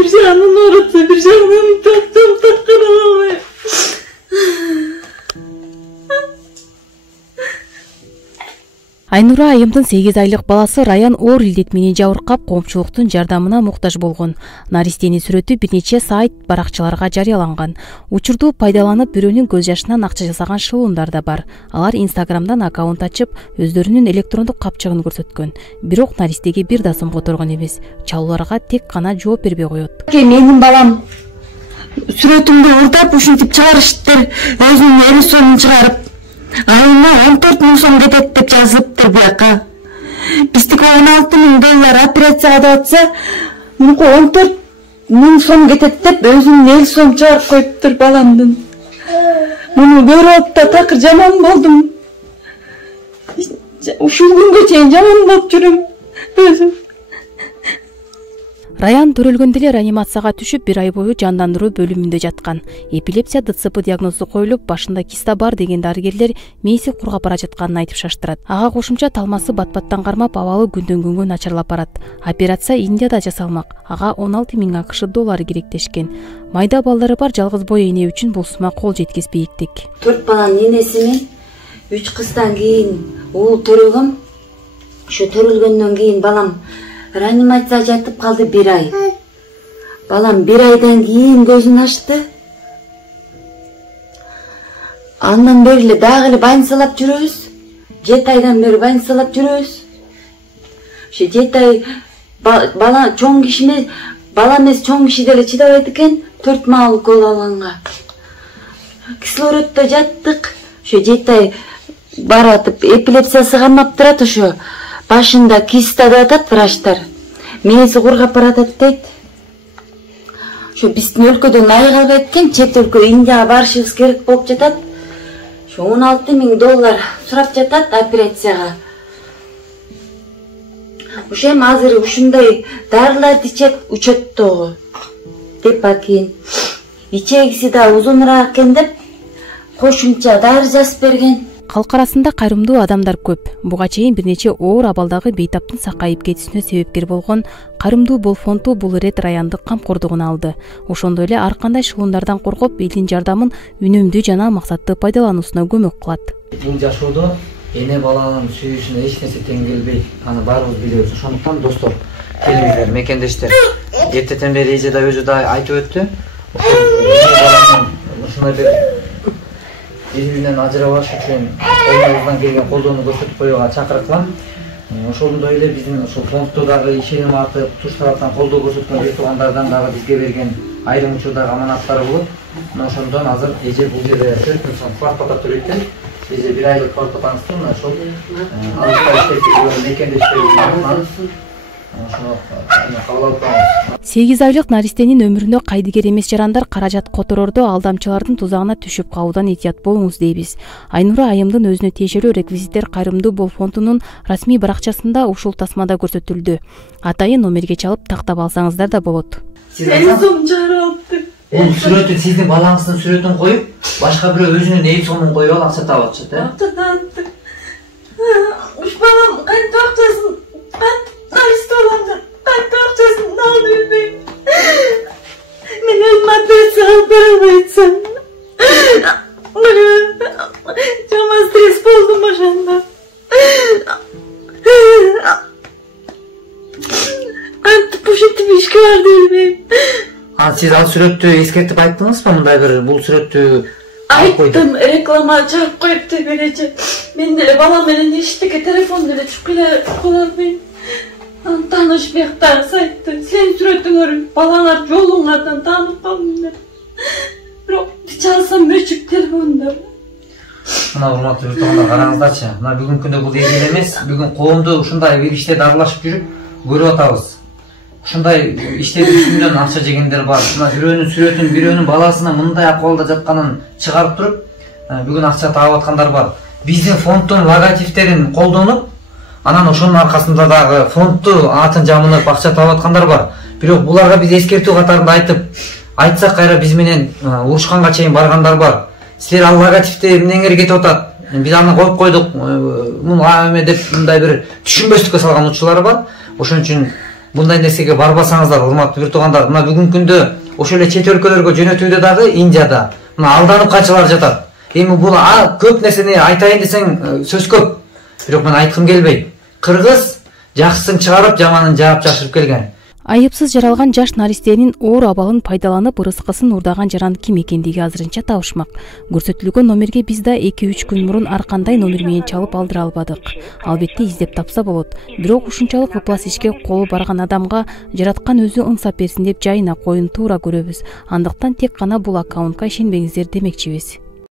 Bir canın orası, bir canın tattım alamay. Айнура айымдын 8 айлык баласы Раян оор илдет менен жабыркап, коомчулуктун жардамына муктаж болгон. Наристенин сүрөтү бир нече сайт баракчаларга жарыяланган. Учурду пайдаланып бирөөнүн көз жашынан акча жасаган шылуундар да бар. Алар Инстаграмдан аккаунт ачып, өздөрүнүн электрондук капчыгын көрсөткөн. Бирок Наристеге бир да сом которгон эмес. Чалууларга тек гана жооп бербей коет. Менин балам сүрөтүмдү урдап ушинтип чыгарыштыр. Өзүнүн 50 сомун чыгарып, айына 14 000 сом кетет деп жазылыптыр буяка. Биздики $16,000 операцияга да атса, мунку 14 000 сом кетет деп өзүнүн 50 сом чыгарып коюптур баламдын. Муну көрүп да такыр жаман болдум. Ушул күнгө чейин жаман болуп жүрөм өзүм. Раян төрөлгөндө эле реанимацияга түшүп, 1 ай бою жандандыруу бөлүмүндө жаткан. Эпилепсия ДЦП диагнозу коюлуп, башында киста бар деген дарыгерлер мээси кургап бара жатканын айтып шаштырат. Ага кошумча талмасы бат-баттан кармап, абалы күндөн күнгө начарлап барат. Операция Индияда жасалмак. Ага 16 000 АКШ доллары керектешкен. Майда балдары бар жалгыз бой эне үчүн бул сума кол жеткизбейиктик. 4 баланын энесимин, 3 кыздан кийин ул төрөгөм. Ошо төрөлгөндөн кийин балам реанимацияга жатып калды 1 ай. Балам 1 айдан кийин көзүн ачты. Андан бери эле дагы эле больницалап жүрөбүз. 7 айдан бери больницалап жүрөбүз. Ошо 7 ай бала чоң киши эмес, бала эмес чоң киши деле чыдабайт экен, 4 маал укол алганга. Кислороддо жаттык. Ошо 7 ай баратып, эпилепсиясы кармап турат, ошо башында киста деп атат врачтар. Мээси кургап баратат дейт. Ошо биздин өлкөдөн ай калбайт экен, чет өлкө Индияга барышыбыз керек болуп жатат. Ошо $16,000 сурап жатат операцияга. Ошо эми азыр ушундай дарыларды ичет учеттогу. Деп акин ичегиси да узунураак экен деп кошумча дары жазып берген. Калк арасында кайрымдуу адамдар көп. Буга чейин бир нече оор абалдагы бейтаптын сакайып кетүүсүнө себепкер болгон Кайрымдуу Бол фонду бул ирет Раяндык камкордугуна алды. Ошондой эле ар кандай шылуундардан коргоп, элдин жардамын үнөмдүү жана максаттуу пайдалануусуна көмөк кылат. Бул жашоодо эне баланын сүйүүсүнө эч нерсе тең келбейт. Аны баарыбыз билебиз. Ошондуктан достор, келиңиздер, мекендештер. Эртеден бери эже да өзү да айтып өттү. Ушундай бир бири-биринен ажырабаш үчүн колунуздан келген колдоону көрсөтүп коюуга чакыртылам. Ошондой эле биздин ушул фонддо дагы ишеним артып, туш тараптан колдоо көрсөткөн бир туугандардан дагы бизге берген айрым учурдагы аманаттары болот. Мына ошондон азыр эже бул жерде 4 000 сом квартплата төлөйт. Эже 1 айлык квартплатаңызды мына ошол мекендештерибиз 8 айлык Наристенин өмүрүнө кайдыгер эмес жарандар каражат которордо алдамчылардын тузагына түшүп калуудан этият болуңуз дейбиз. Айнура айымдын өзүнө тиешелүү реквизиттер Кайрымдуу Бол фондунун расмий баракчасында ушул тасмада көрсөтүлдү. Атайын номерге чалып тактап алсаңыздар да болот. Бул сүрөтү сиздин балаңыздын сүрөтүн коюп, башка бирөө өзүнүн 50 сомун коюп алып акча таап атышат, э? Уш балам кантип акчасын арестован кантип акчасын алды билбейм. Мен өзүм операция алып бара албайсам. Жаман стресс болдум ошондо. Кантип ушинтип ишке барды билбейм. Сиз ал сүрөттү эскертип айттыңызбы? Мындай бир бул сүрөттү айттым, реклама чыгып коюпту беречи. Мен деле балам менен эшикке телефон деле чукуп кала албайм. Тааныш бияктагы сайтты, сенин сүрөтүңөр балаңар жолуңардан таанып калдым деп. Бирок чалсам өчүп телефонду. Мына урматтуу журттагындар, караңыздарчы. Мына бүгүнкү күндө бул эле эмес, бүгүн коомду ушундай бир иштерди аралашып жүрүп көрүп атабыз. Ушундай иштердин үстүнөн акча жегендер бар. Мына бирөөнүн сүрөтүн, бирөөнүн баласына мындай акыбалда жатканын чыгарып туруп, бүгүн акча таап аткандар бар. Биздин фонддун логотиптерин колдонуп, анан ошонун аркасында дагы фондду атын жамынып акча таап аткандар бар. Бирок буларга биз эскертүү катарында айтсак кайра биз менен урушканга чейин баргандар бар. Силер ал логотипти эмнеңер кетип атат? Биз аны коюп койдук, муну эме деп мындай бир түшүнбөстүккө салган учурлары бар. Ошон үчүн мындай нерсеге барбасаңыздар, урматтуу бир туугандар. Мына бүгүнкү күндө ошол эле чет өлкөлөргө жөнөтүүдө дагы Индияда мына алданып канчалар жатат. Эми бул көп нерсени айтайын десең сөз көп. Бирок мен айткым келбейт. Кыргыз жакшысын чыгарып, жаманын жаап жашырып келген. Айыпсыз жаралган жаш наристенин оор абалын пайдаланып ырыскысын урдаган жаран ким экендиги азырынча табышмак. Көрсөтүлгөн номерге биз да 2-3 күн мурун ар кандай номер менен чалып алдыра албадык. Албетте издеп тапса болот. Бирок ушунчалык ыплас ишке колу барган адамга жараткан өзү ыңсап берсин деп жайына коюн туура көрөбүз. Андыктан тек гана бул аккаунтка ишенбеңиздер демекчибиз.